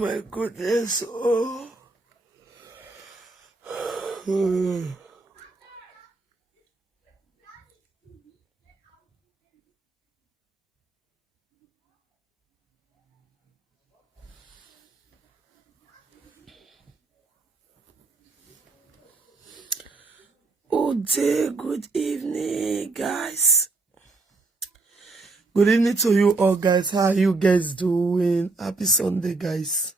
my goodness. Oh. Good evening, guys. Good evening to you all, guys. How are you guys doing? Happy Sunday, guys.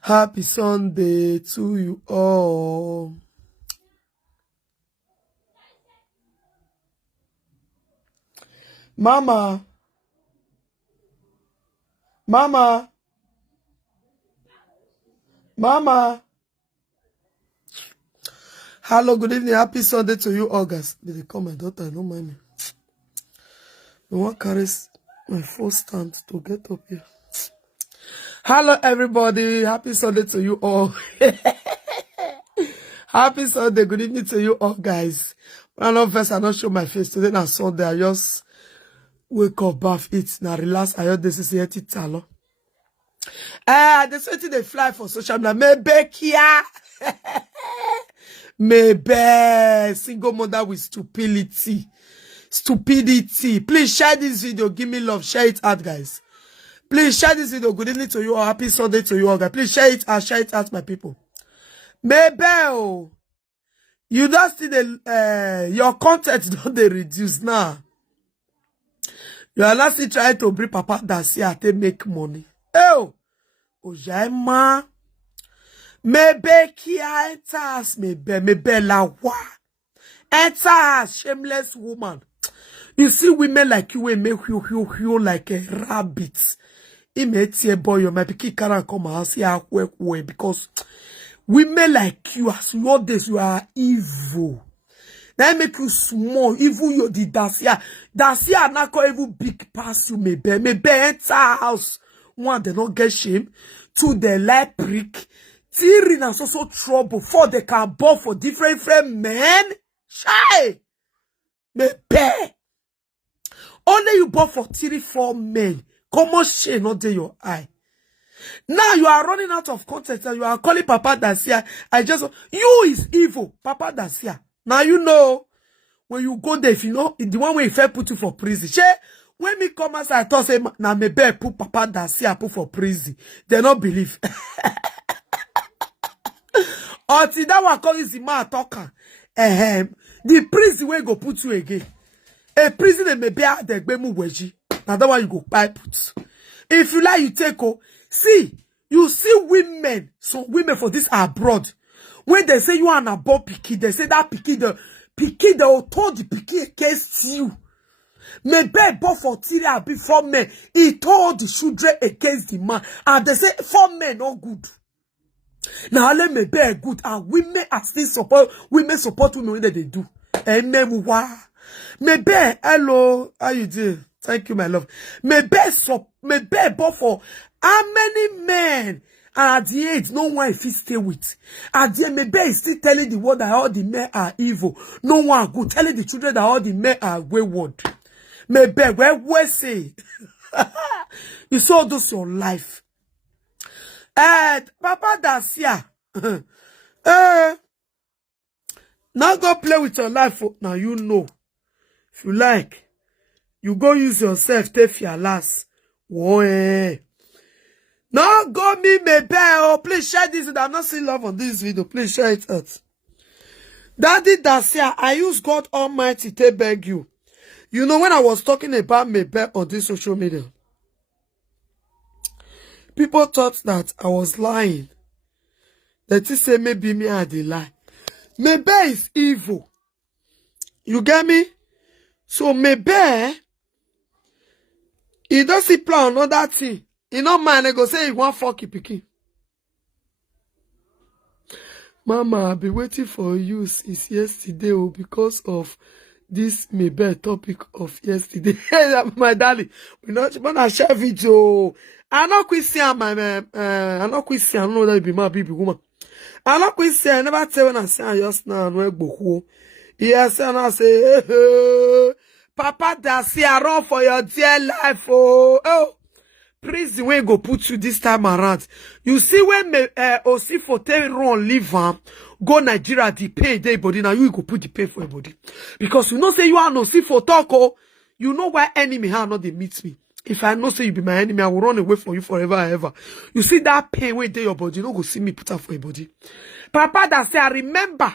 Happy Sunday to you all. Mama. Hello, good evening. Happy Sunday to you all, guys. Did they call my daughter? Don't mind me. No one carries my phone stand to get up here. Hello, everybody. Happy Sunday to you all. Happy Sunday. Good evening to you all, guys. I know first I don't show my face today. Na Sunday. I just wake up, bath, eat, now relax. I heard this is yet talo. There's something they fly for social media. Mabel kia. Mabel, single mother with stupidity. Please share this video. Give me love. Share it out, guys. Please share this video. Good evening to you all. Happy Sunday to you all, guys. Please share it out. Share it out, my people. Mabel, you just see the your content don't they reduce now. You are not still trying to bring Papa Dacia to make money. Oh, Ojema. Mabel kia enters Mabel la wa. Enters shameless woman. You see women like you will make you like a rabbit. It makes a boy you might be can't come and see how work because women like you as your days you are evil. That make you small. Evil you the Dacia. Dacia not call evil big pass you Mabel. Mabel enter house. One they not get shame. Two they like prick. Three na so trouble. Four they can born for different men. Shy. Mabel. Only you born for 3-4 men. Come on, shame not in your eye. Now you are running out of content and you are calling Papa Dacia. You is evil, Papa Dacia. Now you know when you go there, if you know the one way if I put you for prison. She, when me come as I thought say na Mabel put Papa Dacia put for prison. They don't believe. Until that one call is the man talker. The prison will go put you again. A prison may be at the Gbemu Weji. Now that one you go buy put. If you like, you take see, you see women, some women for this abroad. When they say you are an above picky, they say that picky the will told the picky against you. Maybe both for 3 before men, he told the children against the man. And they say 4 men not good. Now let me be good and women are still support women when they do. Amen. Wow. Maybe hello, how you doing? Thank you, my love. Maybe but for how many men and at the age no one if he stay with. At the end, maybe he's still telling the world that all the men are evil. No one good. Telling the children that all the men are wayward. Maybe where say you saw this your life. Papa Dacia. Now go play with your life. Now you know. If you like, you go use yourself, take your last. Whoa. Now go me, Mabel. Please share this. I'm not seeing love on this video. Please share it out. Daddy Dacia, I use God Almighty to beg you. You know when I was talking about Mabel on this social media, people thought that I was lying. That they say maybe me I did lie. Mabel is evil. You get me? So Mabel, he doesn't plan another thing. He not mind, I go say he want fuck you picky. Mama, I've been waiting for you since yesterday because of this Mabel topic of yesterday. My darling, we not gonna share video. I not quit saying my man. I not quit saying I don't know that be my baby woman. I not quit saying I never tell when I say I just now no go. Yes, and I say, hey, Papa Dacia, run for your dear life. Oh, prison wey go put you this time around. You see when Osifo tell run leave am go Nigeria, the pay dey body. Now you go put the pay for everybody. Because you know say you are no Osifo talk, oh, you know why enemy how not they meet me. If I know say you be my enemy, I will run away from you forever and ever. You see that pain wey dey your body, you no go see me put up for your body. Papa that say I remember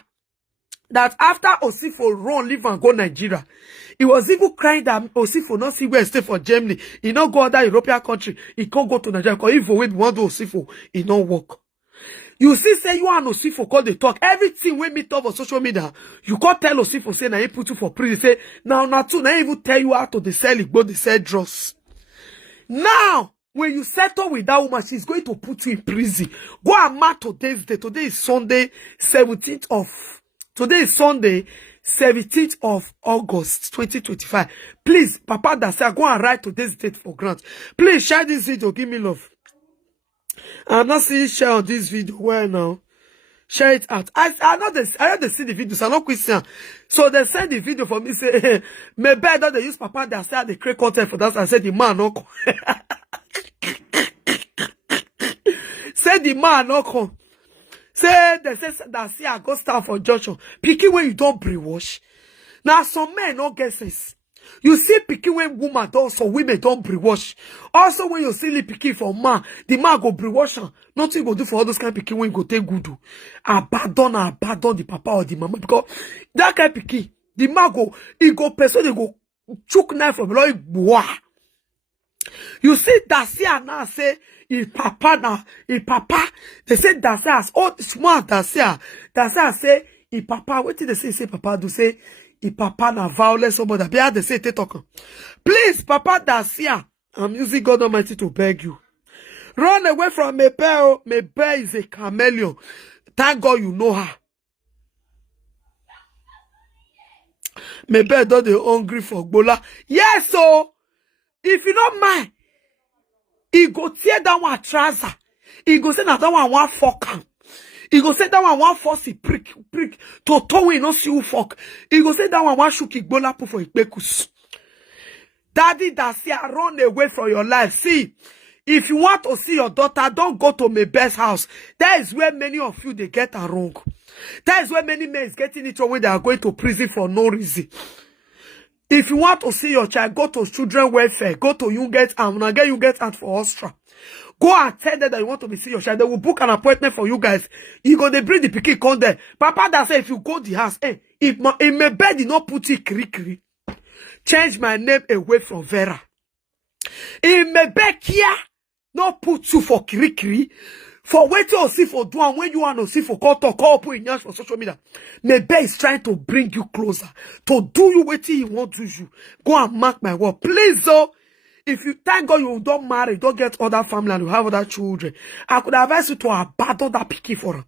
that after Osifo run leave and go Nigeria, he was even crying that Osifo not see where stay for Germany. He not go other European country. He can't go to Nigeria because if we want to Osifo, he not work. You see, say you and Osifo call the talk. Everything we meet up on social media, you can't tell Osifo say now he put you for prison. Say now too, now even tell you how to they sell it, go they sell drugs. Now, when you settle with that woman, she's going to put you in prison. Go and mark today's day. Today is Sunday, 17th of August, 2025. Please, Papa Dasa, go and write today's date for grant. Please share this video. Give me love. I'm not seeing share on this video. Where now? Share it out. I know they see the videos. I know Christian. So they send the video for me. Say, Mabel don't they use Papa Dasa. They create content for that. I said the man no come. Say the man no come. Say they say that see I go stand for junction. Picky when you don't brainwash. Now some men no guesses. You see picky when woman does, so women don't brainwash. Also when you see picky for man, the man go brainwash. Nothing go do for all those kind of picky when you go take good. Abandon the papa or the mama because that kind of picky, the man go, he go person they go choke knife from like boah. You see Dacia now say papa, they say Dacia as old smart Dacia say papa, what did they say papa do say papa na violence somebody be they say talk. Please Papa Dacia, I'm using God Almighty to beg you. Run away from Mabel. Mabel is a chameleon. Thank God you know her. Mabel don't they hungry for Bola. Yes, so if you don't mind, he go tear down one trouser. He go say that one fuck him. He go say that one force he prick to toe we no see who fuck. He go say that one shook Igbola put for Ipekus. Daddy Dacia, run away from your life. See, if you want to see your daughter, don't go to Mabel's house. That is where many of you they get it wrong. That is where many men is getting it wrong when they are going to prison for no reason. If you want to see your child, go to children welfare, go to you get out. When I get you get out for Austria. Go and tell them that you want to see your child. They will book an appointment for you guys. You go, they bring the pikin come there. Papa that say if you go to the house, if my bed did not put it kri, change my name away from Vera. If my bed here not put you for kri, for waiting to see for do and when you want to see for call put in for social media. Maybe is trying to bring you closer to do you waiting he want to you. Go and mark my word. Please, though, if you thank God you don't marry, don't get other family and you have other children, I could advise you to abandon that picky for her.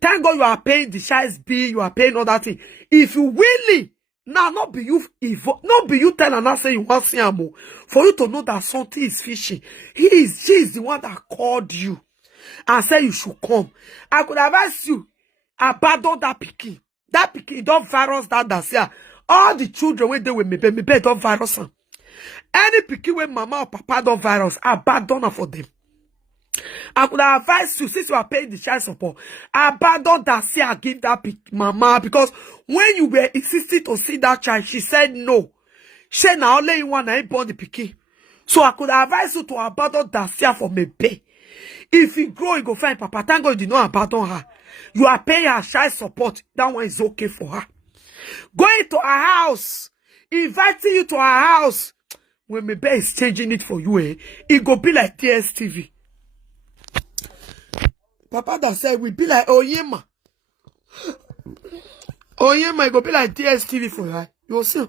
Thank God you are paying the child's bill, you are paying all that thing. If you really now not be you not be you tell and not say you want to see him for you to know that something is fishy. She is the one that called you and say you should come. I could advise you abandon that picky. That picky don't virus that's here. All the children when they with me don't virus them. Any picky when mama or papa don't virus, abandon her for them. I could advise you, since you are paying the child support, abandon that see and give that mama, because when you were insisting to see that child, she said no. She now only you want to born the picky. So I could advise you to abandon that see for me pay. If you grow, you go find papa. Thank God you did not abandon her. You are paying her child support. That one is okay for her. Going to her house, inviting you to her house. When Mabel is changing it for you, it go be like DSTV. Papa that said we be like Oyema. Oyema, it go be like DSTV for you. You see.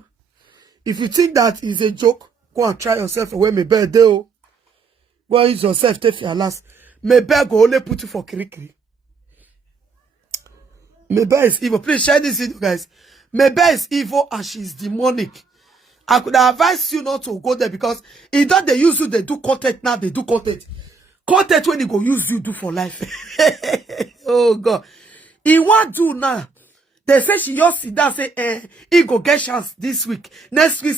If you think that is a joke, go and try yourself for when Mabel do. Go and use yourself, take your last. Mabel go only put you for kiri. Mabel is evil. Please share this video, guys. Mabel is evil and she's demonic. I could advise you not to go there because if don't they use you, they do content now, they do content. Content when they go use you do for life. Oh God. He want do now. They say she just sit down say he go get chance this week. Next week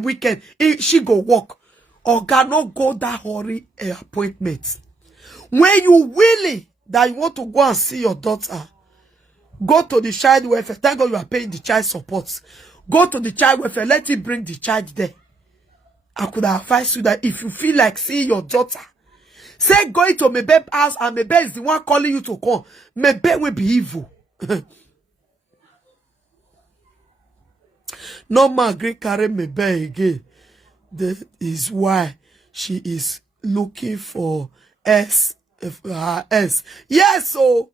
weekend. She go work. Oga, no go that hurry appointment. When you willing that you want to go and see your daughter, go to the child welfare. Thank God you are paying the child support. Go to the child welfare. Let it bring the child there. I could advise you that if you feel like seeing your daughter, say going to Mabel's house and Mabel is the one calling you to come. Mabel will be evil. No man agree carry Mabel again. That is why she is looking for her S. Yes, so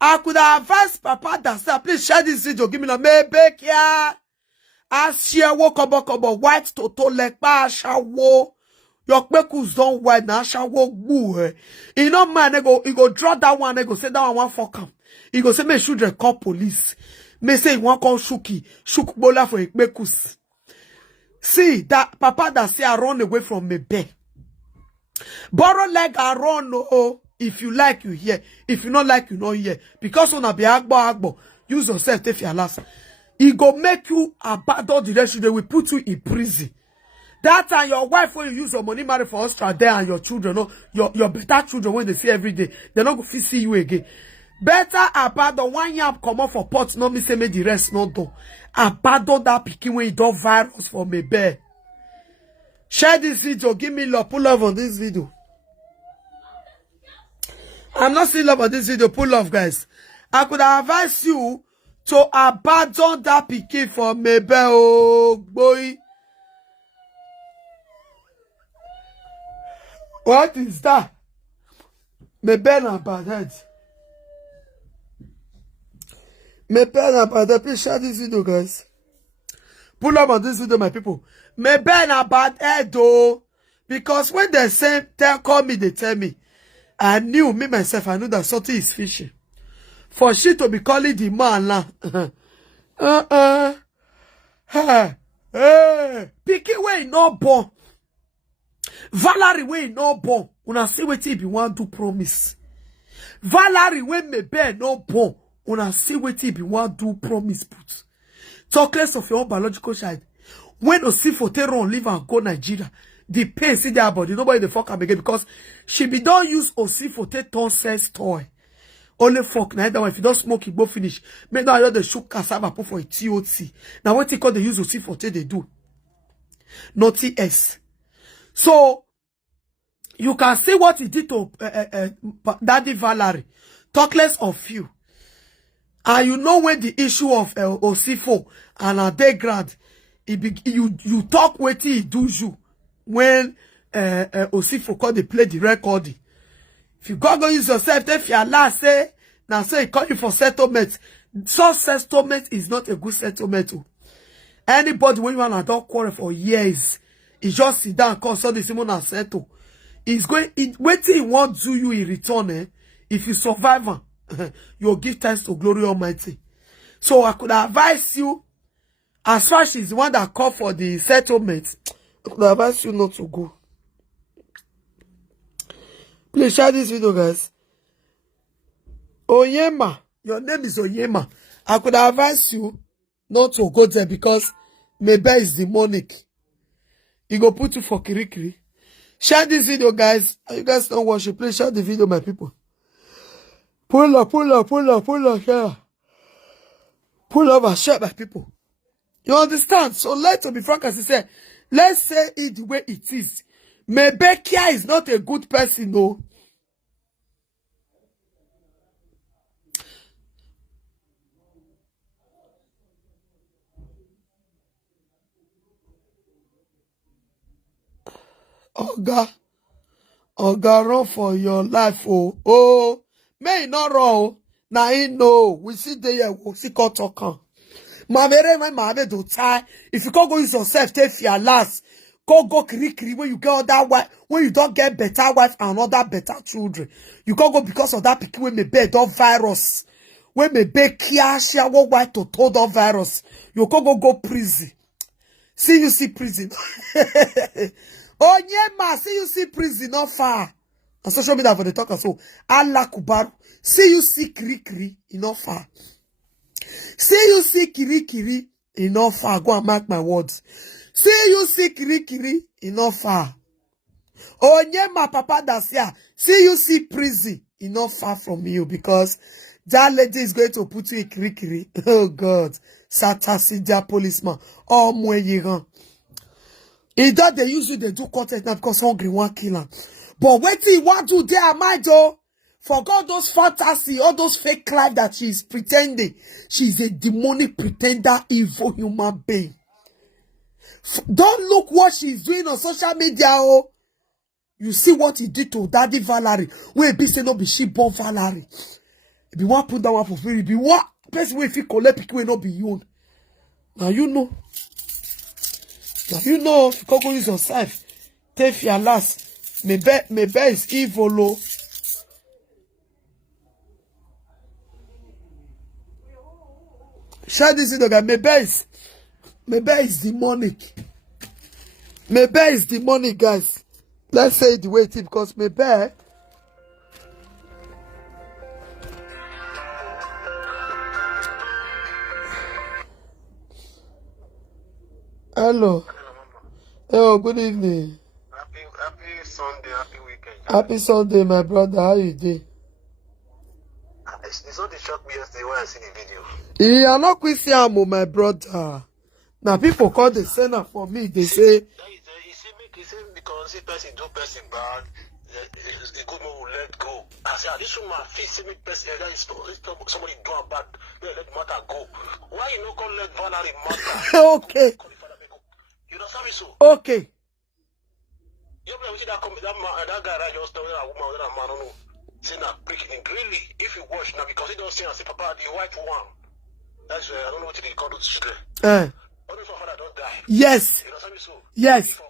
I could advise Papa that say, please share this video. Give me a Mabel here. As she woke up white toto like pa shawo. Your kpekus don't white na shawo boo. You know man, he go draw that one, they go say that one fuck him. He go say me should call police. Me say he want call Shuk bola for a kpekus. See that Papa that say I run away from me bed. Borrow leg I run oh. If you like you hear. If you not like you not hear. Because on a be agbo. Use yourself if you last. He go make you abandon the rest. They will put you in prison. That time your wife, when you use your money marry for extra there, and your children, no, your better children when they see every day, they're not going to see you again. Better abandon one year come up for pot, no me say me the rest no do. Abandon that picking when you don't virus for me bear. Share this video, give me love, pull love on this video. I'm not seeing love on this video, pull love guys. I could advise you to abandon that picking for Mabel, oh boy. What is that? Mabel and bad head. Mabel and bad head. Please share this video, guys. Pull up on this video, my people. Mabel and bad head, though. Because when they say, call me, they tell me. I knew, me myself, I knew that something is fishy. For she to be calling the man now. Picking way no born. Valerie way no born. Una see what he be want to promise. Valerie way Mabel no born. Una see what he be want to promise put. Talk less of your own biological child. When Osifo run leave and go Nigeria, the pain see their body. Nobody the fuck am again because she be don't use Osifo turn sex toy. Only fuck now that one. If you don't smoke, it go finish. Make now you the shoot cassava put for a TOT. Now what they call the use Osifo they do. Not TS. So you can see what he did to Daddy Valerie. Talk less of you. And you know when the issue of Osifo and Adegrad, you talk what he do you when Osifo called they play the recording. If you go use yourself, if you last say now say he call you for settlement. So settlement is not a good settlement. Anybody when you want to don't quarrel for years, he just sit down call so the Simon and settle. He's going waiting he won't do you in return. If you survive, you'll give thanks to glory Almighty. So I could advise you, as far as she's the one that called for the settlement, I could advise you not to go. Please share this video, guys. Oyema, your name is Oyema. I could advise you not to go there because Mabel is demonic. He go put you for kirikiri. Share this video, guys. You guys don't watch it. Please share the video, my people. Pull up, share. Pull up and share, my people. You understand? So let's be frank as I said. Let's say it the way it is. Mebekia is not a good person, no. Oga, run for your life, oh. May not run. Now he know. We see there, we see call talk. Mavere when Mabel do tie. If you can't go use yourself, take your last. Go kiri when you get other wife, when you don't get better wife and other better children. You can't go because of that pikin when Mabel don't virus. When Mabel kia share what wife to told on virus. You can't go prison. See you see prison. Oh yeah, ma, see you see prison not far. And social media for the talker so Allah Kubaru. See you see kiri enough far. See you see kiri enough far. Go and mark my words. See you see kiri enough far. Onyema Papa Dacia, see you see prison. It's not far from you because that lady is going to put you in kirikiri. Oh God. Satasidia policeman. Oh Mweyiran. It that they usually they do content now because hungry one killer. But wait till you want to there, my Joe. Forgot those fantasy, all those fake life that she's pretending. She's a demonic pretender, evil human being. Don't look what she's doing on social media, oh. You see what he did to Daddy Valerie. When be say no be she born Valerie. If you want put that one for free, if you want person if you collect pick will not be you. Now you know. Now you know if you go use yourself. Take your last. Maybe is evil, oh. Share this video, guys. Maybe is demonic. Maybe is demonic, guys. Let's say it the way it is because maybe. Hello. Oh, good evening. Happy Sunday, happy weekend. Happy Sunday, my brother. How you doing? It's not the shock me yesterday when I see the video. You are not Christian, my brother. Now people call the sinner for me. They say. He said because if person do person bad, the good man will let go. I said, this woman feel me person that is somebody do a bad, let the matter go. Why you not gonna let Valerie matter? Okay. You know what so? Okay. You know that guy that just told a woman that a man no. Say now breaking really if you watch now because he don't say and say Papa the white one. That's I don't know what they call those children. Only for father don't die. Yes. You know what so? Yes.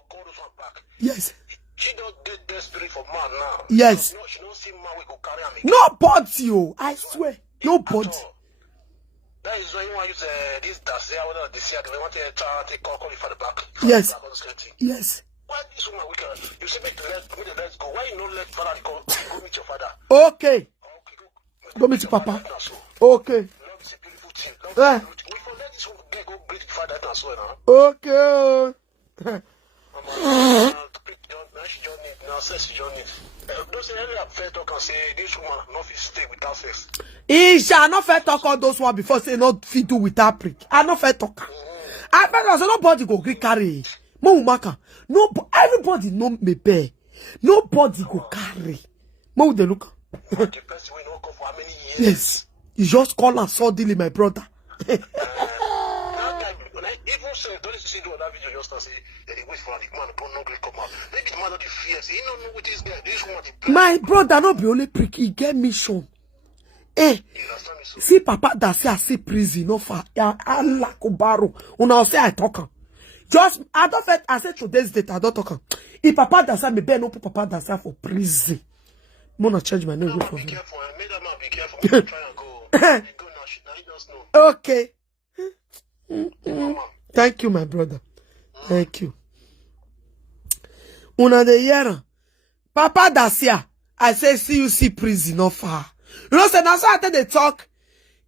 Yes. She don't get desperate for man now. Yes. She don't see man we go carry him. Nobody, you. I swear. Nobody. That is why you want to use this that's I want to say they want to try to call for the back. Yes. Yes. Why this woman we can you say make let's go. Why you not let father go meet your father? Okay. Go meet your papa. Okay. Love is a beautiful thing. We for let this woman go greet father as well now. Okay. Those earlier fair talk and say this woman not fit stay without sex. He shall not fair talk all those one before say not fit do without prick. I not fair talk. I better say nobody go carry. Maka. No, everybody know me bear. Nobody go carry. Mo de look. The person we know for how many years? Yes. You just call her suddenly, my brother. That guy, when I even say, don't see that video just to say that he wait for the man to not come out. Maybe the man not the fierce. He don't know what is there. This woman my brother not be only prick. He get mission. See Papa that say I see prison no for Allah kubaro. Una say I talk. Just I don't fit. I said today's date I don't talk. If Papa that say me be no put Papa that say for prison. I'm gonna change my name. Be careful. Make that man be careful. Try and go. Go now. He does know. Okay. Thank you, my brother. Thank you. Una de yera. Papa Dacia. I say see you see prison no far. You know, say now so after they talk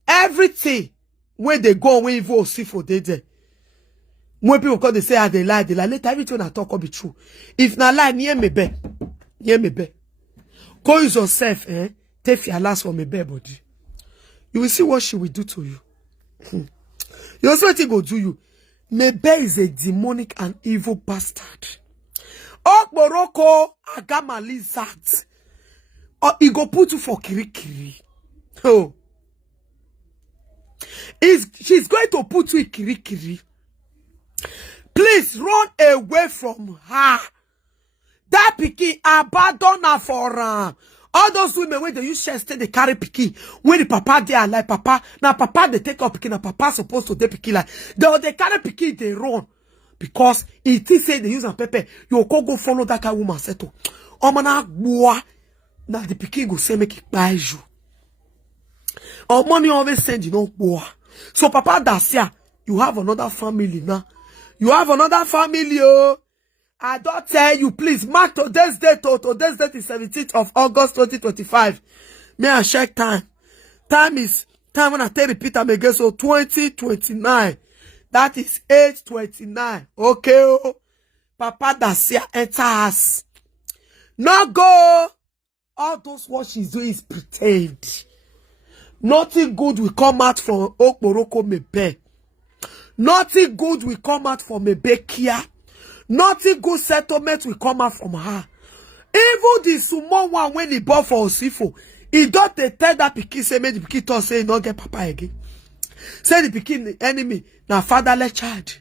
everything when they go when you see for they there. When people call they say they lie. Later everything I talk will be true. If na lie, near me be. Go use yourself, take your last for me bare body. You will see what she will do to you. You also what he go do you. Mabel is a demonic and evil bastard. Aproko agama lizard. Or he go put you for kirikiri. Oh. She's going to put you in kirikiri. Please run away from her. That pikin abandon her for all those women when they use chest they carry pikin. When the papa they are like papa, now papa they take up pikin, now papa supposed to take pikin like they carry pikin they run because it is say they use a pepper. You go follow that kind woman settle. Omana boy, now the pikin go say make it buy you. Or money always send you no boy. So papa Dacia, you have another family now. You have another family, oh. I don't tell you, please mark today's date. Today's date is 17th of August 2025. May I check time? Time when I tell repeat I'm again, so 2029. That is 8:29. Okay, oh. Papa Dacia enter us. Not go. All those what she's doing is pretend. Nothing good will come out from Aproko Mabel. Nothing good will come out from Mabel Kia. Nothing good settlement will come out from her. Even the small one when he bought for Osifo, he don't tell that pikin say make the pikin talk say he not get papa again. Say the pikin the enemy na fatherless child.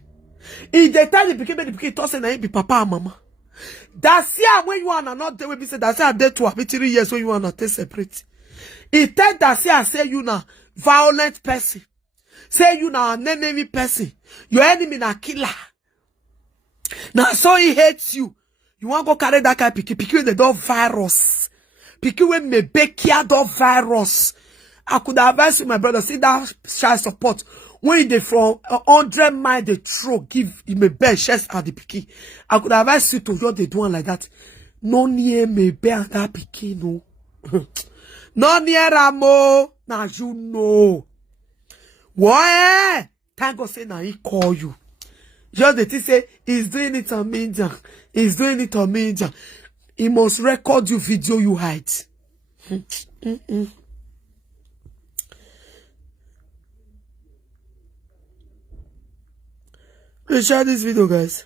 If they tell the pikin make the pikin talk say na him be papa and mama. That's here when you are not there. We say that's here there to have 3 years when you are not separate. He tell that's here say you na violent person. Say you na an enemy person. Your enemy na killer. Now so he hates you. You want to go carry that guy picky when they do virus. Picky when me bekia do virus. I could advise you, my brother, see that child support. When they from 100 miles they throw, give him a bed chest at the picky. I could advise you to just they do one like that. No near me bear that picky, no. No near Ramo. Now you know. Why? Thank God say now he call you. Just the thing say, he's doing it on me. He's doing it on me. He must record you video you hide. Please share this video, guys.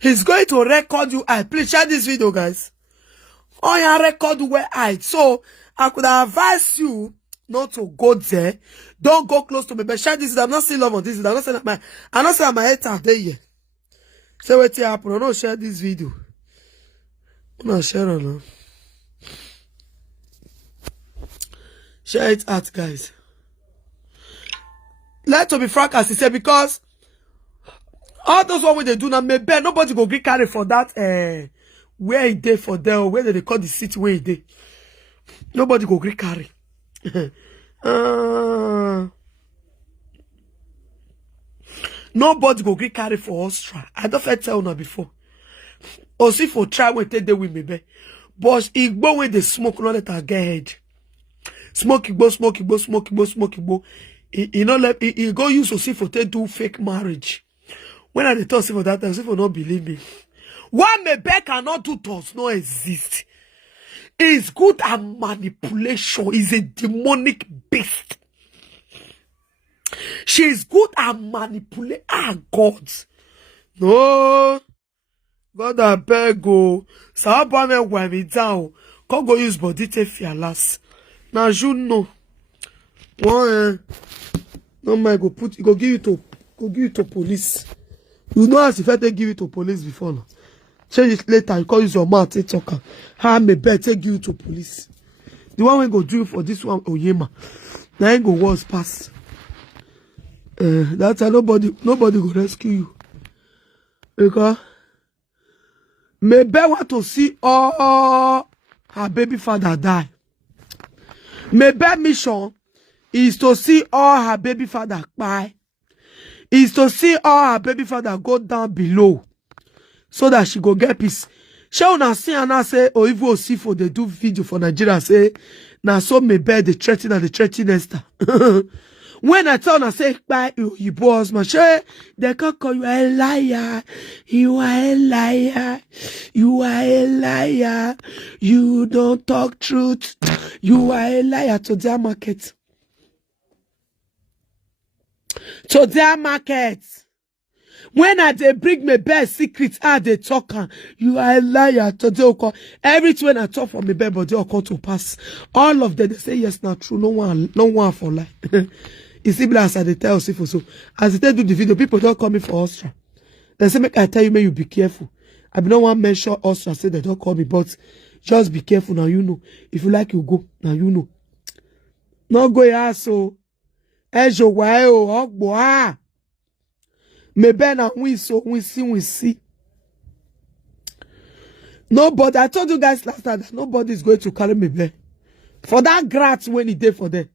He's going to record you. Please share this video, guys. Oh, yeah, record where I. So I could advise you not to go there. Don't go close to me. But share this. I'm not still love on this. I'm not saying that I'm not saying my head are there yet. So wait till happen. No, share this video. No, share it now. Share it out, guys. Let to be frank as he said, because all those one when they do now, maybe nobody go get carry for that where he did for them, where they call the city where he did. Nobody go get carry. Nobody go get carry for Austria. I don't fit tell now before. Also for try when they with me, but it go when they smoke, not let her get head. Smoke, smoke. He not let he go use Osi for to do fake marriage. When I talk for that, Osi for not believe me. What Mabel cannot do does not exist. It's good at manipulation. Is a demonic beast. She is good at manipulate. God. No. God, I beg go. Sabane wipe me down. Can't go use body to fearless. Now you know. One no man go put go give it to police. You know as if I take give it to police before now. Change it later, you call use your mouth to talk. How me better give it to police. The one we go do for this one Oyema. Now ain't go worse pass. That's how nobody go rescue you. Because Mabel want to see all her baby father die. Mabel mission is to see all her baby father die. Is to see all her baby father go down below. So that she go get peace. She wanna see and I say, or even see for they do video for Nigeria say, now so Mabel the threaten and the threaten Esther. When I tell her say, bye, you boss, my share, they can call you a liar. You are a liar. You are a liar. You don't talk truth. You are a liar to their market. To their market. When I they bring me best secrets, they talk. You are a liar. To the everything when I talk from me bed, but they all come to pass. All of them they say yes, not true. No one for lie. It's similar as I tell Sifo. So as they do the video, people don't call me for Austria. They say make I tell you, may you be careful. I don't want to mention Austria. Say they don't call me, but just be careful now. You know, if you like, you go now. You know, no go ya so. Ejo wa o ogbo Maybe now we see. Nobody. I told you guys last time that nobody is going to carry Mabel for that grat when he did for them.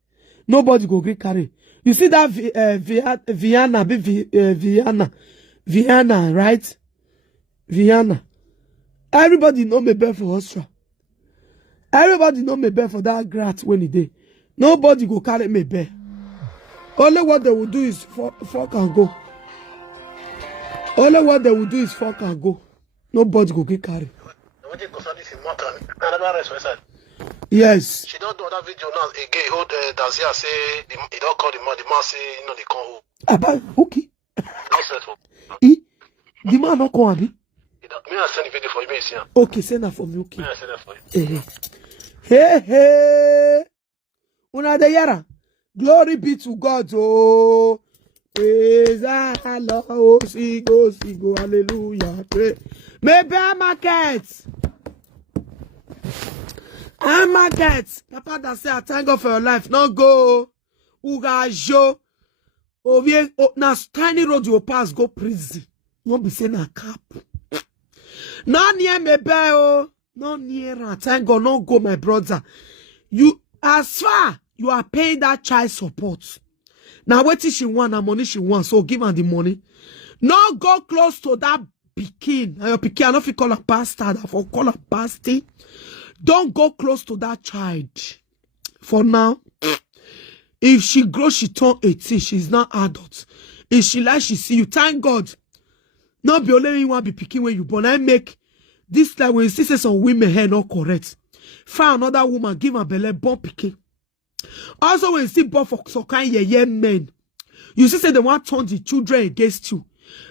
Nobody go get carry. You see that Vienna, right? Vienna. Everybody know Mabel for Austria. Everybody know Mabel for that grat when he did. Nobody go carry Mabel. Only what they will do is fuck and go. Only what they will do is fuck and go. Nobody go get carry. Yes. She don't do that video now. Again, hold Dazia say he don't call the man say you know they call. About okay. Don't settle. The man not come abi. Me I send the video for you, me see. Okay, send that for me. Okay. Me I send that for you. Hey. Una de yara. Glory be to God. Oh. Praise the Lord. Oh, sigo, hallelujah. Mabel market. I'm market. Papa that say I thank God for your life. No go. Ugajo. Ovie na tiny road you pass go prison. No be saying a cap. No near Mabel. No near her. Thank God. No go, my brother. You as far you are paying that child support. Now what is she want? The money she wants. So give her the money. No go close to that pikin. Your pikin, I don't feel call her bastard. I call her bastard. Don't go close to that child. For now, if she grows, she turn 18. She's not adult. If she like, she see you. Thank God. Not be only you want to be picking when you born. I make this like when you see some women hair not correct. Find another woman, give her belly, born picking. Also, when you see born for some kind men, you see say they want to turn the children against you.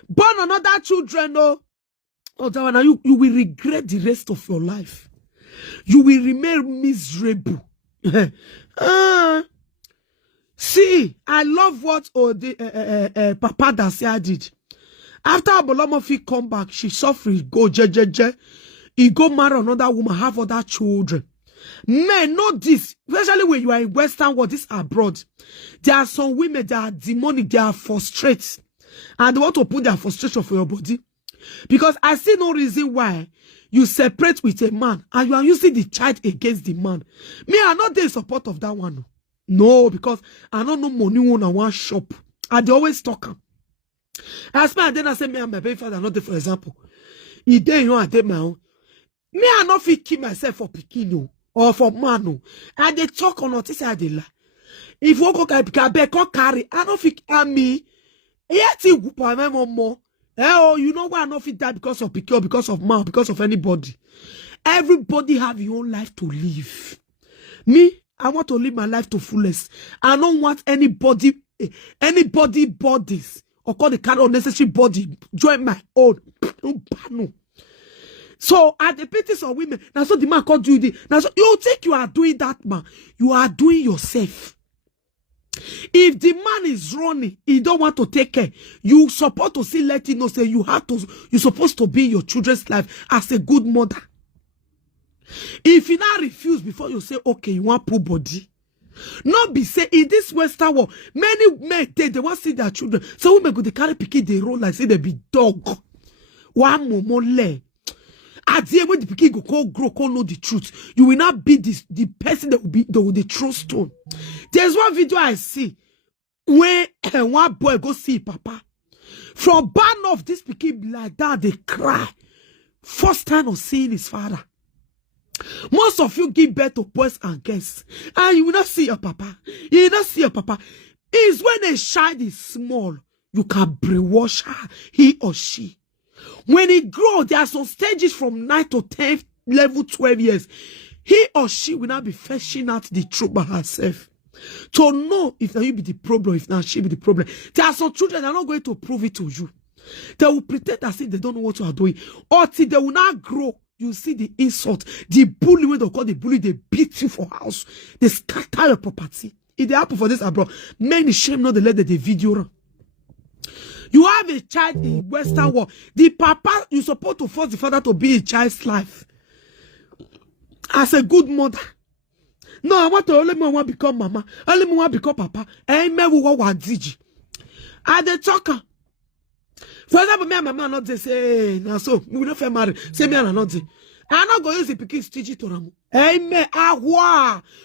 Born another children, no. Oh, that one, you will regret the rest of your life. You will remain miserable. See, I love what Papa Dacia did. After Abolomofi come back, she suffered, go je. He go marry another woman, have other children. Men, know this, especially when you are in Western world, this abroad. There are some women that are demonic, they are frustrated. And they want to put their frustration for your body. Because I see no reason why you separate with a man and you are using the child against the man. Me, I'm not in support of that one. No, because I don't know money on one shop. And they always talk. As me, then I say, me and my baby father, not there, for example. He day you and my own. Me, I not fit keep myself for Pikino or for man. And they talk on what I they lie. If you go carry, I don't fit me. Yet you more. Oh, you know why I not fit that because of Pikio, because of man, because of anybody. Everybody have your own life to live. Me, I want to live my life to fullest. I don't want anybody bodies or call the kind of unnecessary body join my own. So at the pity of women, that's what the man called you. Now so you think you are doing that, man. You are doing yourself. If the man is running, he don't want to take care. You supposed to see, let him know, say you have to. You're supposed to be in your children's life as a good mother. If you now refuse before you say, okay, you want poor body. Not be say in this Western world, many men they want to see their children. So women go they carry pikin they roll like say they be dog. One moment at the end when the pikin go grow, know the truth. You will not be the person that will the true stone. There's one video I see where one boy go see papa. From born of this pikin like that, they cry. First time of seeing his father. Most of you give birth to boys and girls, and you will not see your papa. You will not see your papa. It's when a child is small, you can brainwash her, he or she. When he grows, there are some stages from 9 to 10, level 12 years. He or she will not be fetching out the truth by herself. To know if now you be the problem, if now she be the problem. There are some children that are not going to prove it to you. They will pretend as if they don't know what you are doing. Or till they will not grow. You see the insult, the bully, when they call the bully, they beat you for house. They scatter your property. If they happen for this abroad, many shame not they let the video run. You have a child in Western world. The papa, you're supposed to force the father to be in child's life. As a good mother. No, I want to only me want become mama. Only me want become papa. And me will want digi. And the talker. For example, me and my man not they say, now so we will not fair marry. Say me and not they. I'm not going to use the pikin stitch to ramu. Hey me,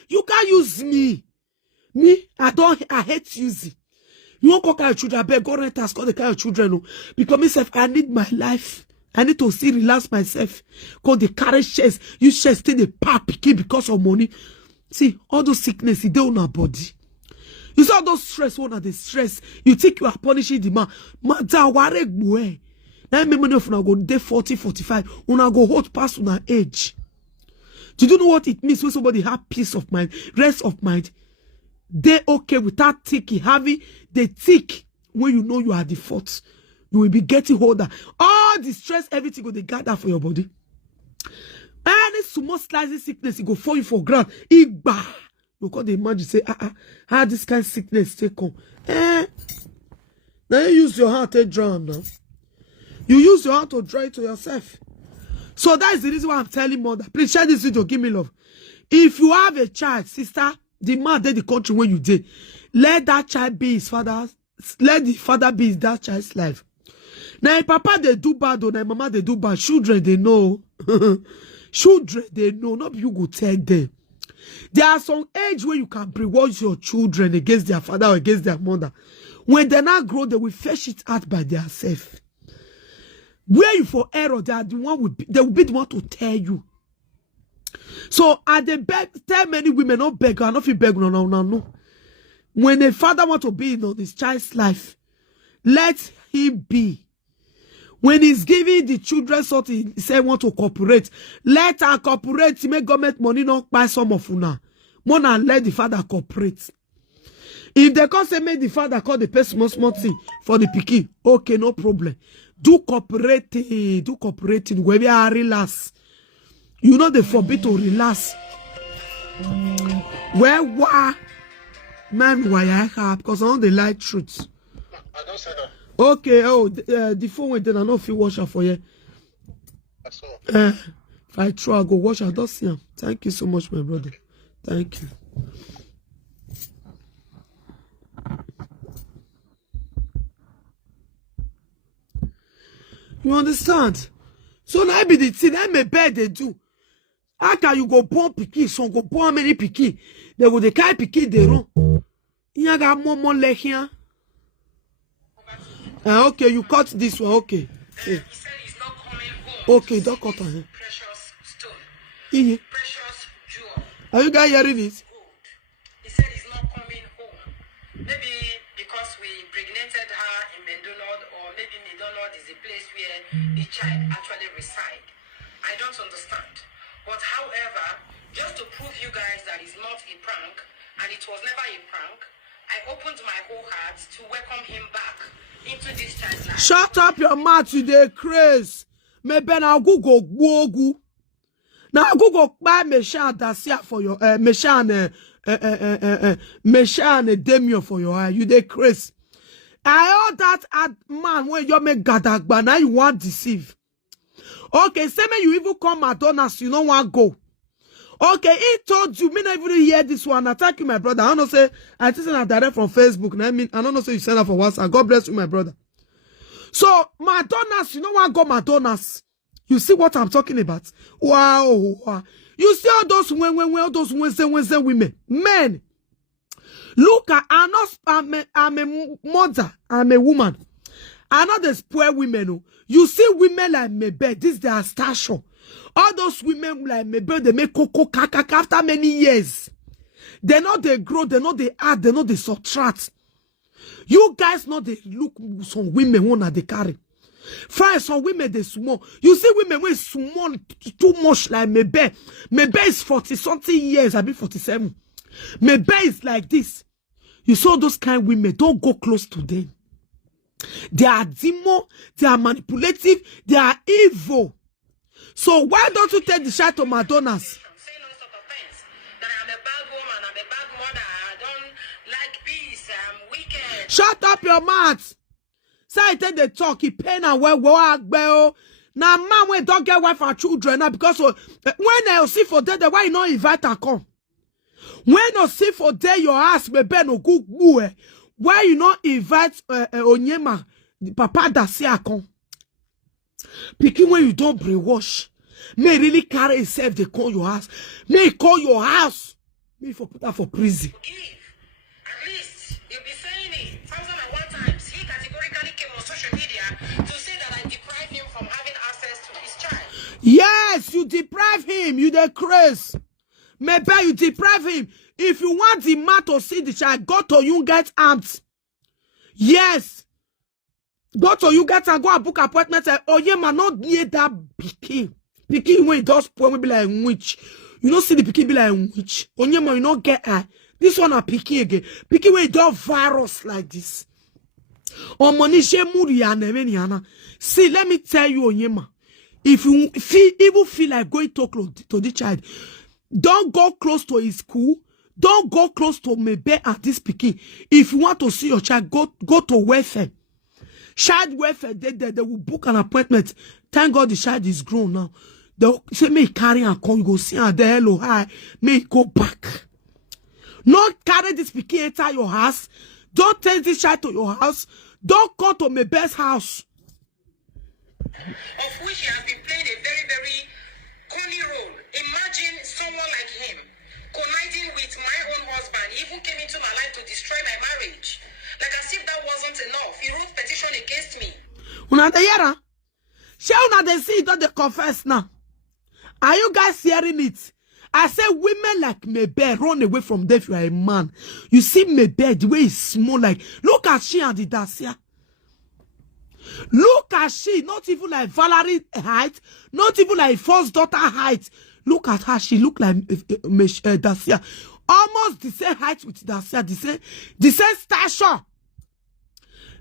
you can't use me. Me, I hate using. You won't go carry children, I beg, go rent us, call the kind of children, because myself, I need my life I need to still relax myself. Because they carry shares. You shares still the pap because of money. See, all those sickness, they on our body. You see all those stress, one of the stress. You think you are punishing the man. Now, remember if you go day 40, 45, una go hold past una age. Do you know what it means when somebody have peace of mind, rest of mind? They okay without thinking, having the tick when you know you are the fault. You will be getting older. All the stress, everything go they gather for your body. Any small slices sickness, it go fall you for ground. Igba. You can't imagine say, how this kind of sickness take on. Now you use your hand to drown now. You use your hand to draw it to yourself. So that is the reason why I'm telling mother, please share this video, give me love. If you have a child, sister, the man in the country where you did, let that child be his father. Let the father be that child's life. Now, if papa they do bad or mama they do bad, children they know. Children they know. Not you go tell them. There are some age where you can reward your children against their father or against their mother. When they not grow, they will fetch it out by themselves. Where you for error, they are the one they will be the one to tell you. So at the beg, tell many women not beg, I not feel beg no. When a father want to be in his child's life, let him be. When he's giving the children something, he say want to cooperate. Let her cooperate. Make government money not buy some of una. More than let the father cooperate. If they can't say make the father call the person small thing for the pikin, okay, no problem. Do cooperating. Where we are relax. You know they forbid to relax. Where why? Man, why I have? Because I know they like truth. I don't say that. Okay, the phone went then I know if you wash her for you. That's all. If I try, I go wash her. Don't see him. Thank you so much, my brother. Thank you. You understand? So now be the thing, I'm a bed they do. How can you go born picky? So go born many picky. They go the kind picky they run. You got more leg here. Okay, you cut this one. Okay. He said he's not coming home. Okay, don't cut her. Precious stone. Yeah. Precious jewel. Are you guys hearing it? Gold. He said he's not coming home. Maybe because we impregnated her in Mendonald, or maybe Mendonald is a place where the child actually resides. I don't understand. But however, just to prove you guys that it's not a prank, and it was never a prank, I opened my whole heart to welcome him back into this child's life. Shut up your mouth today, Chris. Maybe now Google Google. Now Google buy Meshan Dacia for your Meshan Demio for your eye. You dey Chris. I heard that man when you make gadagba now you want deceive. Okay, say me you even come Madonna's, you don't want go. Okay, he told you, me not even hear this one. I thank you, my brother. I don't know, say, I think I direct from Facebook. I don't know, say you send her for WhatsApp. God bless you, my brother. So, Madonna's, you know what, go Madonna's. You see what I'm talking about? Wow. You see all those Wednesday women. Men. Look, I'm a mother. I'm a woman. I'm not the spoiled women. You see women like Mabel, this is their stature. All those women like Mabel, they make cocoa kaka after many years. They know they grow, they know they add, they know they subtract. You guys know they look some women who are they carry. Fry some women they small. You see women when small too much like Mabel. Mabel is 40 something years, I mean 47. Mabel is like this. You saw those kind of women, don't go close to them. They are demon, they are manipulative, they are evil. So why don't you take the shot to Madonna's? Say no sort of things. That I'm a bad woman, I'm a bad mother, I don't like peace, I'm wicked. Shut up your mouth. Say I take the talk, he pain and well. Now man when don't get wife and children now because when I see for day, why you not invite her come? When I see for day your ass maybe no good boy. Why you not invite Onyema, the papa Dacia come? Picking when you don't brainwash. May really carry himself, they call your house. May call your house. May for put that for prison. Give. At least you'll be saying it. 1,001 times. He categorically came on social media to say that I deprived him from having access Yes, you deprive him. You the craze. Maybe you deprive him. If you want the man to see the child, go to you get armed. Yes. Go to you get and go and book appointment. Oh yeah, man, not near that pikin. Pikin when it does point will be like witch. You don't see the pikin be like witch. Oh yeah, man, you not get eye. This one a pikin again. Pikin when it does virus like this. Oh money she muri. See, let me tell you, Onyema. If you even feel like going too close to the child, don't go close to his school. Don't go close to Mabel at this pikin. If you want to see your child, go to welfare. Child welfare, they will book an appointment. Thank God the child is grown now. They'll say, may carry and come, you go see her there, hello, hi, may go back. Not carry this pikin enter your house. Don't take this child to your house. Don't go to Mabel's house. Of which he has been playing a very, very corny role. Imagine someone like him conniving with my own husband. He even came into my life to destroy my marriage. Like as if that wasn't enough. He wrote petition against me. Una de yera? She una de see that they confess now. Are you guys hearing it? I say women like Mabel run away from death. You are a man. You see Mabel, the way he's small, like look at she and the Dacia. Look at she, not even like Valerie height, not even like first daughter height. Look at her, she look like Dacia. Almost the same height with Dacia, the same stature.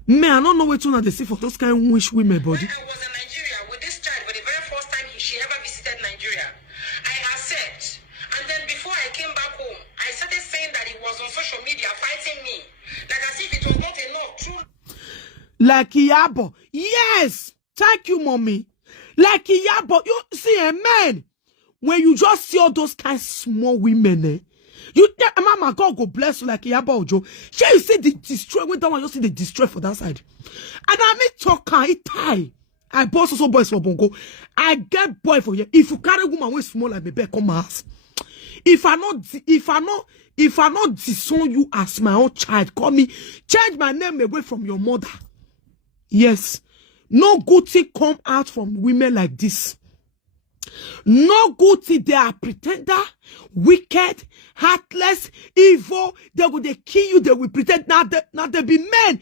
Man, I don't know what they see for those kind of wish women body. When I was in Nigeria with this child, for the very first time she ever visited Nigeria, I accept. And then before I came back home, I started saying that he was on social media fighting me. Like as if it was not enough. True. Like Iyabo. Yes. Thank you, mommy. Like Iyabo. You see, man, when you just see all those kind of small women, you mama, God go bless you like Iyabo Ojo. Shall you see the destroy when that one you see the destroy for that side? And I make talker, it tie. I boss also boys for Bongo. I get boy for you. If you carry woman with small like Mabel, come ask. If I not disown you as my own child, call me, change my name away from your mother. Yes. No good thing come out from women like this. No good thing. They are pretender, wicked, heartless, evil. They kill you. They will pretend. Now they be men.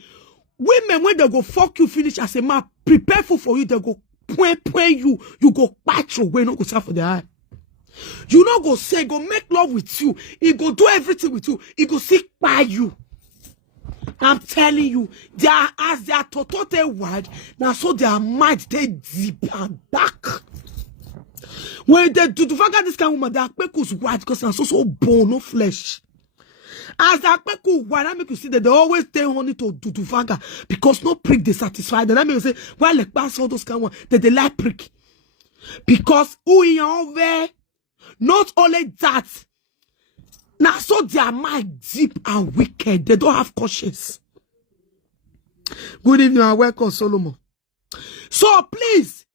Women, when they go fuck you, finish as a man, prepare for you. They go point you. You go patch your way. No go serve for their eye. You not go say, go make love with you. He go do everything with you. He go seek by you. I'm telling you, they are as they are totally wide, now so their mind they deep and dark. When they do this kind of woman, their Aproko's white because they're so bone, no flesh. As the Aproko white, I make you see that they always take honey to Vaga because no prick they satisfy. Then I make you say, well, like pass all those kind of ones that they like prick. Because who in over, not only that. Now, so their mind deep and wicked. They don't have conscience. Good evening and welcome, Solomon. So, please,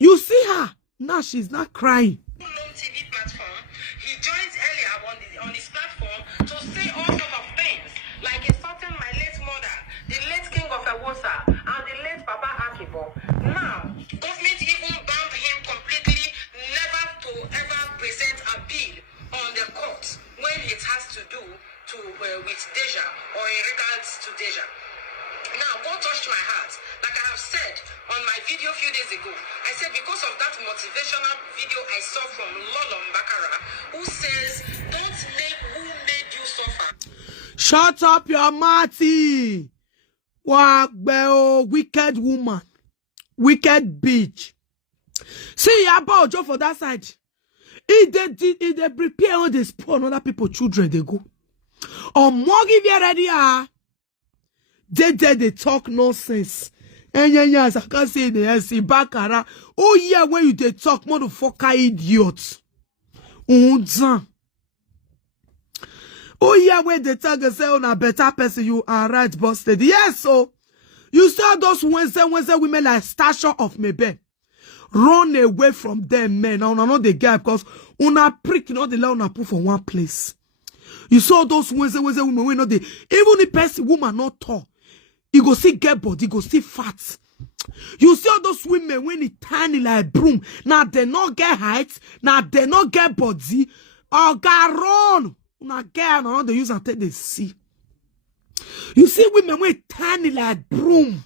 you see her. Now she's not crying. TV platform. He joined earlier on his platform to say all sorts of things, like insulting my late mother, the late king of Ewosa, and the late Papa Akibo. Now, government even banned him completely, never to ever present appeal on the court when it has to do with Deja or in regards to Deja. Now, God touched my heart. Like I have said on my video a few days ago, I said because of that motivational video I saw from Lolo Mbakara, who says, don't make who made you suffer. Shut up your Marty. Wicked woman. Wicked bitch. See about Joe for that side. If they prepare all this poor other people children, they go. Omg Vera they talk nonsense. And yes, I can't say the SC Bakara. Oh yeah, when you they talk motherfucker idiots. Oh yeah, when they talk and say on a better person, you are right, busted. Yes, so you saw those Wednesday women like stature of Mabel. Run away from them, men. Now, not the guy because una prick, not the una put for one place. You saw those Wednesday women, we know the even the person woman not tall. You go see get body, you go see fat. You see all those women when it tiny like broom. Now they not get height. Now they not get body. Or run. Now get no they use until they see. You see women when it tiny like broom.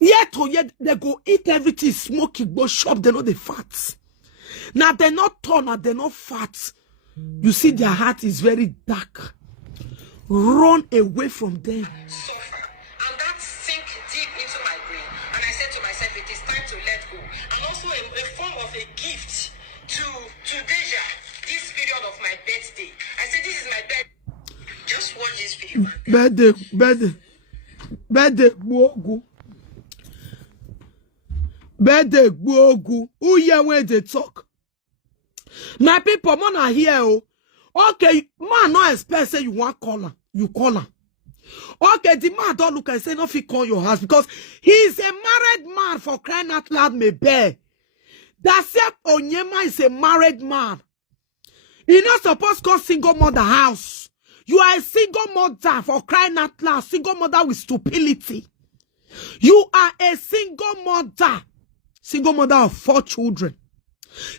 Yet or yet they go eat everything smoky, go shop, they know the fat. Now they're not tall, now they're not fat. You see their heart is very dark. Run away from them. Suffer. And that sink deep into my brain. And I said to myself, it is time to let go. And also a form of a gift to Deja, this period of my birthday. I said, this is my birthday. Just watch this video. Birthday, Gbogu. Birthday, Gbogu. Who hear when they talk? My people, man are here. Oh. Okay, man, no expect say you want caller. You call her. Okay, the man don't look and say no fit call your house because he's a married man for crying out loud, Mabel. That's it. Onyema is a married man. He not supposed to call single mother house. You are a single mother for crying out loud. Single mother with stupidity. You are a single mother. Single mother of 4 children.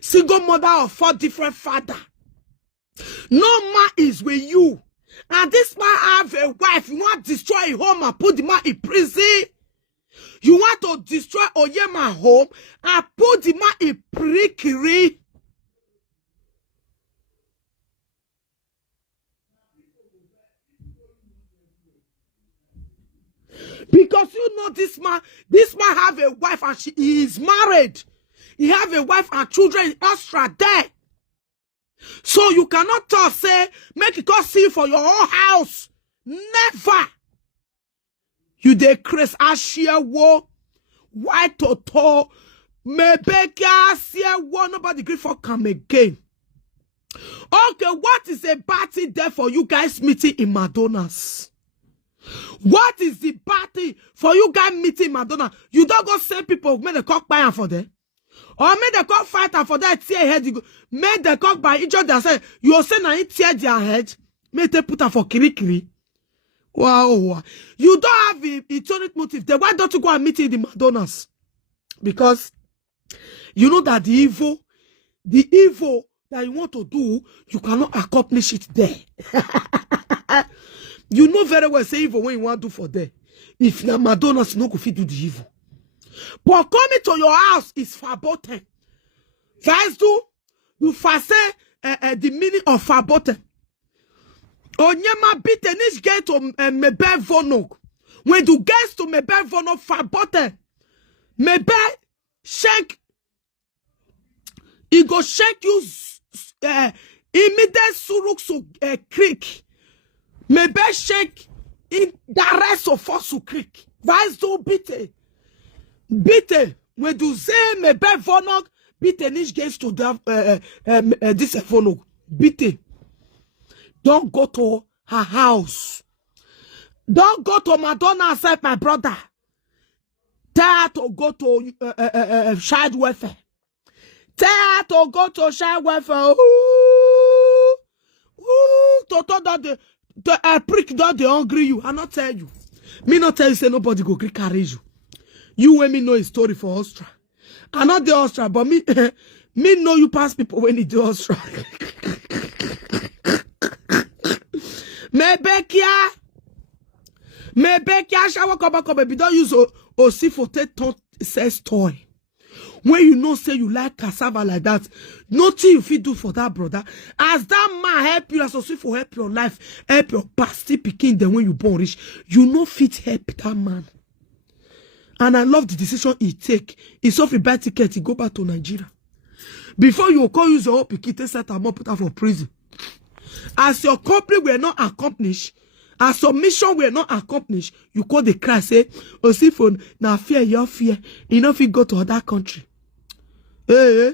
Single mother of 4 different fathers. No man is with you. And this man have a wife. You want to destroy a home and put the man in prison. You want to destroy Oyema home and put the man in prikiri. Because you know this man have a wife and he is married. He have a wife and children in Austria there. So you cannot talk, say, make it go see for your own house. Never. You decrease Ashia war, white toto, Mebeka, Sia war, nobody agree for come again. Okay, what is a party there for you guys meeting in Madonna's? What is the party for you guys meeting in Madonna? You don't go send people, make the cock buy for them. Or make the cock fight and for that tear head, you go, make the cock by each other say, you say na it tear their head, make they put her for kiri. Wow. You don't have a eternal motive. Then why don't you go and meet in the Madonna's? Because you know that the evil that you want to do, you cannot accomplish it there. You know very well say evil when you want to do for there. If na Madonna's, you no go fit do the evil. But coming to your house is verboten. First do, you first say the meaning of verboten. Onyema bite nish get to Mabel vonog. When you get to Mabel vonog verboten, Mabel shake, he go shake you immediate suruk creek. Mabel shake in the rest of us to creek. Vice do bite. Bite, when you say Mabel vonog, bite nish gets to this vonog. Bite. Don't go to her house. Don't go to Madonna said my brother. Tell her to go to child welfare. Tell her to go to child welfare. To prick that they hungry you. I not tell you. Me not tell you say nobody go carry you. You when me know a story for Austria. I not the Austria, but me me know you pass people when you do Austria. Mebekia shower come baby don't use osi for ton sex toy. When you know say you like cassava like that, nothing you fit do for that brother. As that man help you, as osi for help your life, help your pasty picking then when you born rich, you no fit help that man. And I love the decision he take. He so free buy ticket, he go back to Nigeria. Before you call use your pikin, set him up, put her for prison. As your company were not accomplished, as your mission were not accomplished, you call the cry, say, Osifon, now fear your fear. You know if you go to other country. Hey,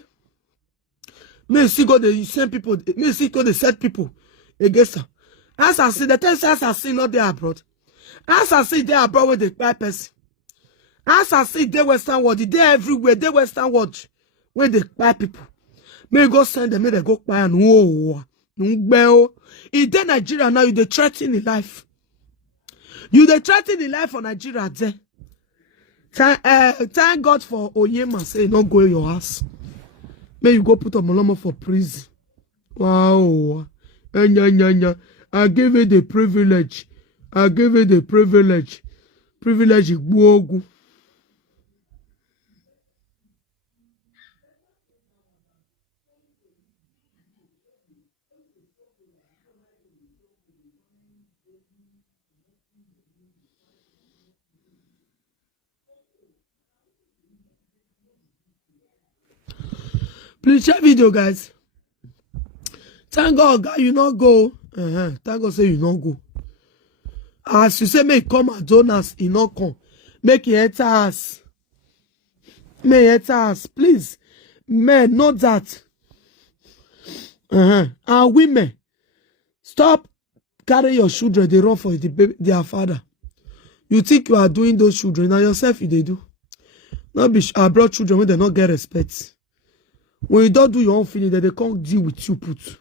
may see go the same people, may see go the set people against her. As I see, the test as I see not there abroad. As I see there abroad with the bad person. As I see they Western world, they everywhere, they Western world, where they buy people. May go send them, may they go buy and whoa. In the Nigeria now, you the threatening in life. You the threatening in life for Nigeria there. Thank God for Oyema say not go in your house. May you go put Omolomo for prison. Wow. I give it the privilege. I give it the privilege. Privilege Igbogu. Please share video, guys. Thank God, God, you not go. Thank God say you not go. As you say, make come and donors, you not come. Make it enter us. May enter us, please. Men, not that. And women, stop carry your children. They run for their father. You think you are doing those children now yourself? You they do. Not be abroad children when they not get respect. When you don't do your own feeling, that they can't deal with you. Put.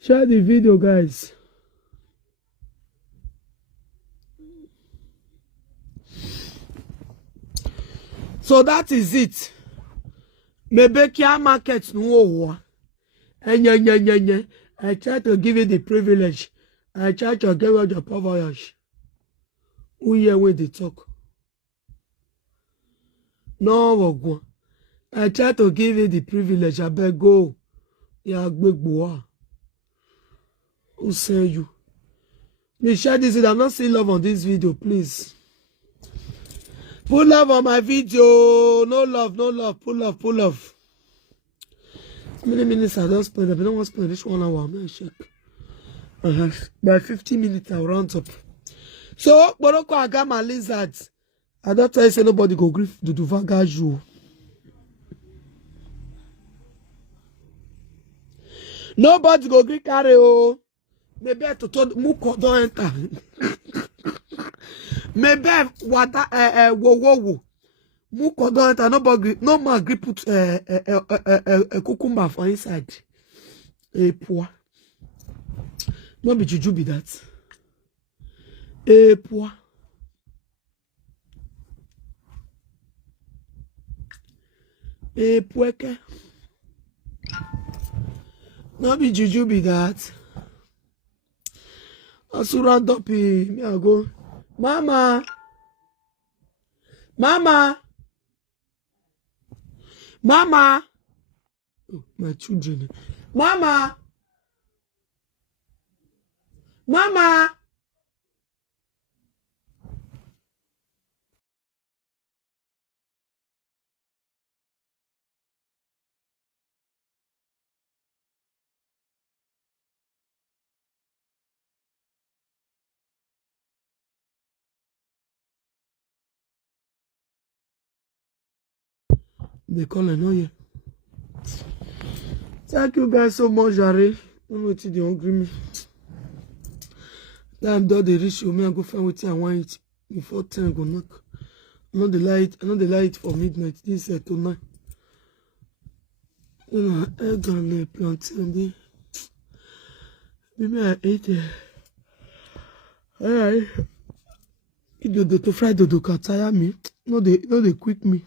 Share the video, guys. So that is it. Maybe kia market no. I try to give you the privilege. I try to give you the privilege. Who hear when they talk? No, I try to give you the privilege. I beg go. Yeah, big boy. Who say you? Please share this. I'm not seeing love on this video, please. Put love on my video. No love, no love. Put love, put love. How many minutes I just spent? I don't want to spend this 1 hour. I'm going to check. By 50 minutes, I'll round up. So, Boroko, I got my lizards. I don't tell you, say nobody go grief to do vagaju. Nobody go grief carry o. Maybe to told Muko don't enter. Maybe water wo. Muko don't enter. Nobody, no man grip put a cucumber for inside. A poor. No be juju be that. A poor. A poeke. No be juju be that. Round up me I go. Mama. Mama. Mama. Oh, my children. Mama. Mama. They call it no yeah. Thank you guys so much, Jare. Don't know what they hungry me. Time done the reach you. Me I go find what I want it before 10 go knock. I know the light for midnight. This is tonight. You know, egg on the plantain. Maybe I ate it. Alright. You to fry dodo can tire me. No they quick me.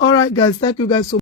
Alright guys, thank you guys so much.